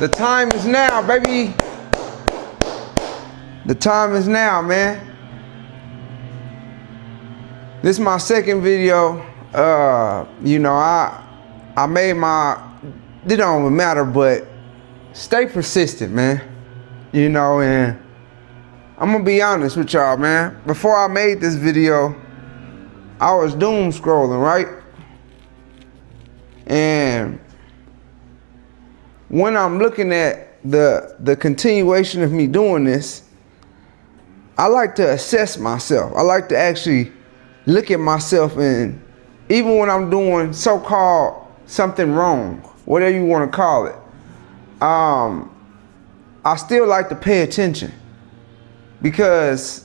The time is now, baby. The time is now, man. This is my second video. You know, I made my, it don't even matter, but stay persistent, man. You know, and I'm gonna be honest with y'all, man. Before I made this video, I was doom scrolling, right? And when I'm looking at the continuation of me doing this, I like to assess myself. I like to actually look at myself, and even when I'm doing so-called something wrong, whatever you want to call it, I still like to pay attention, because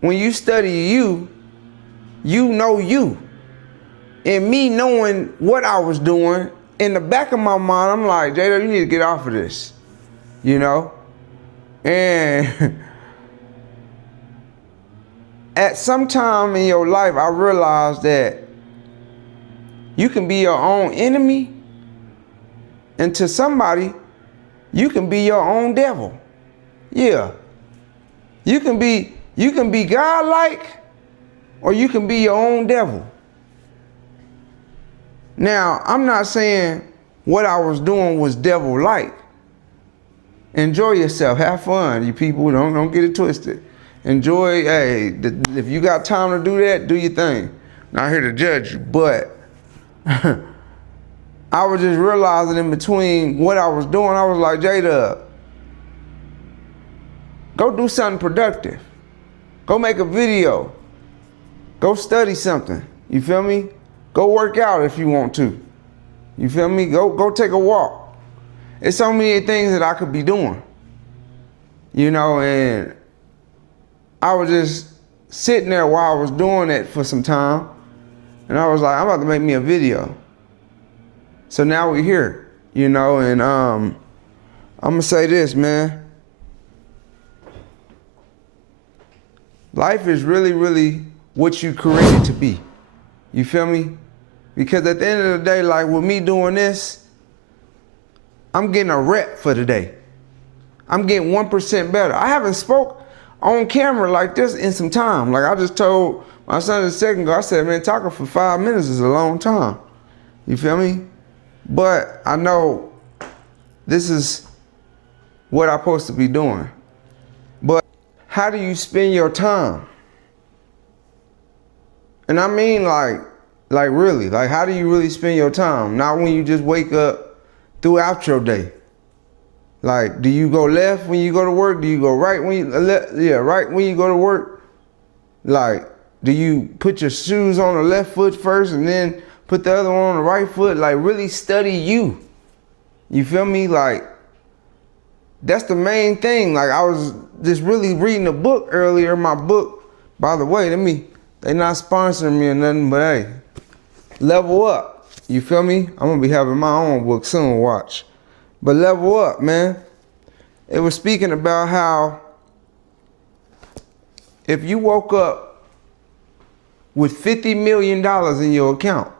when you study you know you. And me knowing what I was doing, in the back of my mind, I'm like, Jada, you need to get off of this, you know? And at some time in your life, I realized that you can be your own enemy, and to somebody, you can be your own devil. Yeah. You can be God-like, or you can be your own devil. Now, I'm not saying what I was doing was devil-like. Enjoy yourself, have fun, you people, don't get it twisted. Enjoy, hey, if you got time to do that, do your thing. Not here to judge you, but I was just realizing in between what I was doing, I was like, Jada, go do something productive. Go make a video. Go study something, you feel me? Go work out if you want to. You feel me? Go take a walk. It's so many things that I could be doing. You know, and I was just sitting there while I was doing it for some time, and I was like, I'm about to make me a video. So now we're here, you know, and I'm gonna say this, man. Life is really, really what you create it to be. You feel me? Because at the end of the day, like with me doing this, I'm getting a rep for the day. I'm getting 1% better. I haven't spoke on camera like this in some time. Like I just told my son a second ago, I said, man, talking for 5 minutes is a long time. You feel me? But I know this is what I'm supposed to be doing. But how do you spend your time? And I mean like really, like how do you really spend your time? Not when you just wake up throughout your day. Like, do you go left when you go to work? Do you go right when you right when you go to work? Like, do you put your shoes on the left foot first and then put the other one on the right foot? Like, really study you. You feel me? Like, that's the main thing. Like, I was just really reading a book earlier. My book, by the way, they not sponsoring me or nothing, but hey, Level Up. You feel me? I'm gonna be having my own book soon, watch. But Level Up, man. It was speaking about how if you woke up with $50 million in your account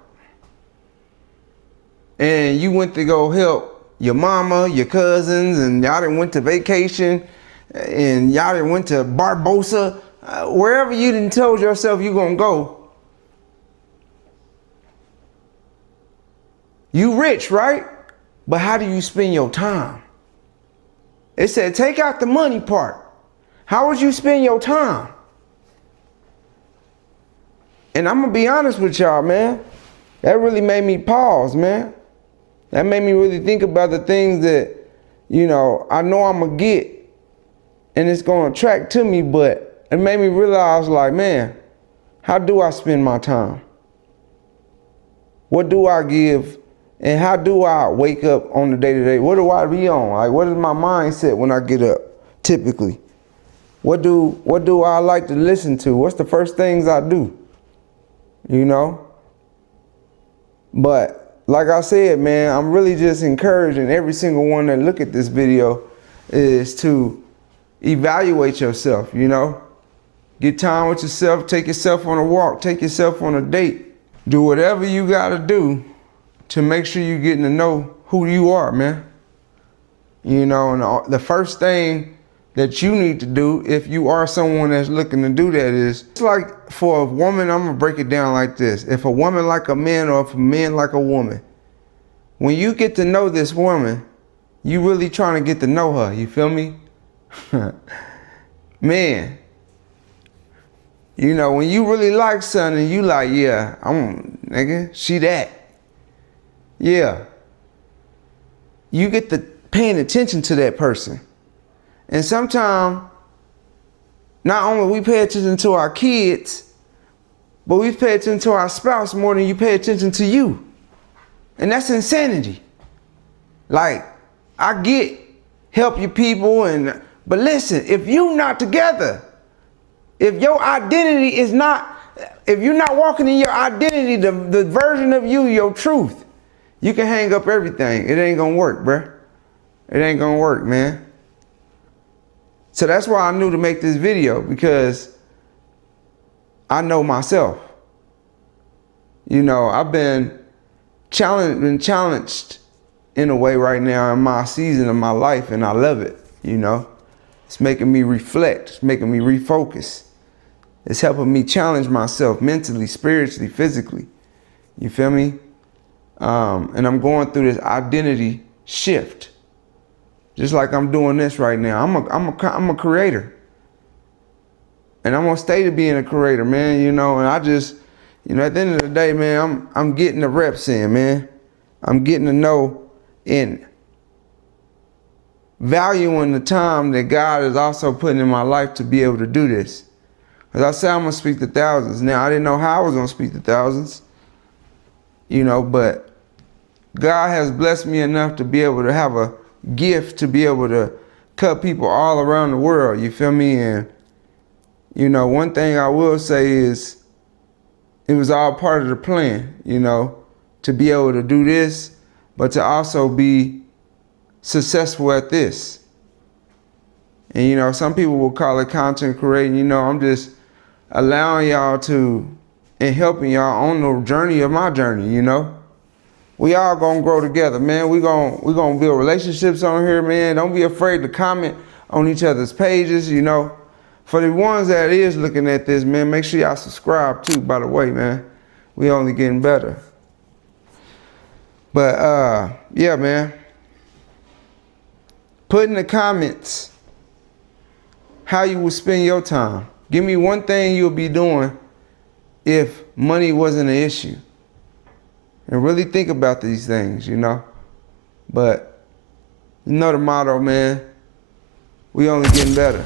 and you went to go help your mama, your cousins, and y'all done went to vacation, and y'all done went to Barbosa, wherever you done told yourself you gonna go, you rich, right? But how do you spend your time? It said, take out the money part. How would you spend your time? And I'm gonna be honest with y'all, man. That really made me pause, man. That made me really think about the things that, you know I'm gonna get, and it's gonna attract to me, but it made me realize, like, man, how do I spend my time? What do I give? And how do I wake up on the day-to-day? What do I be on? Like, what is my mindset when I get up, typically? What do I like to listen to? What's the first things I do? You know? But like I said, man, I'm really just encouraging every single one that look at this video is to evaluate yourself, you know? Get time with yourself, take yourself on a walk, take yourself on a date. Do whatever you gotta do to make sure you're getting to know who you are, man. You know, and the first thing that you need to do if you are someone that's looking to do that is, it's like for a woman, I'm gonna break it down like this. If a woman like a man or if a man like a woman, when you get to know this woman, you really trying to get to know her, you feel me? Man, you know, when you really like something, you like, yeah, nigga, she that. Yeah. You get to paying attention to that person. And sometimes, not only we pay attention to our kids, but we pay attention to our spouse more than you pay attention to you. And that's insanity. Like, I get help your people, but listen, if you not together, if your identity is not, if you're not walking in your identity, the version of you, your truth, you can hang up everything. It ain't gonna work, bruh. It ain't gonna work, man. So that's why I knew to make this video, because I know myself. You know, I've been challenged in a way right now in my season of my life, and I love it, you know. It's making me reflect, it's making me refocus. It's helping me challenge myself mentally, spiritually, physically. You feel me? And I'm going through this identity shift. Just like I'm doing this right now. I'm a creator. And I'm gonna stay to being a creator, man, you know, and I just, you know, at the end of the day, man, I'm getting the reps in, man. I'm getting to know and valuing the time that God is also putting in my life to be able to do this. As I said, I'm gonna speak to thousands. Now, I didn't know how I was gonna speak to thousands, you know, but God has blessed me enough to be able to have a gift to be able to cut people all around the world, you feel me? And, you know, one thing I will say is it was all part of the plan, you know, to be able to do this, but to also be successful at this. And, you know, some people will call it content creating. You know, I'm just allowing y'all to, and helping y'all on the journey of my journey, you know? We all gonna grow together, man. We gonna build relationships on here, man. Don't be afraid to comment on each other's pages, you know. For the ones that is looking at this, man, make sure y'all subscribe too, by the way, man. We only getting better. But yeah, man. Put in the comments how you would spend your time. Give me one thing you'll be doing if money wasn't an issue. And really think about these things, you know. But you know the motto, man. We only getting better.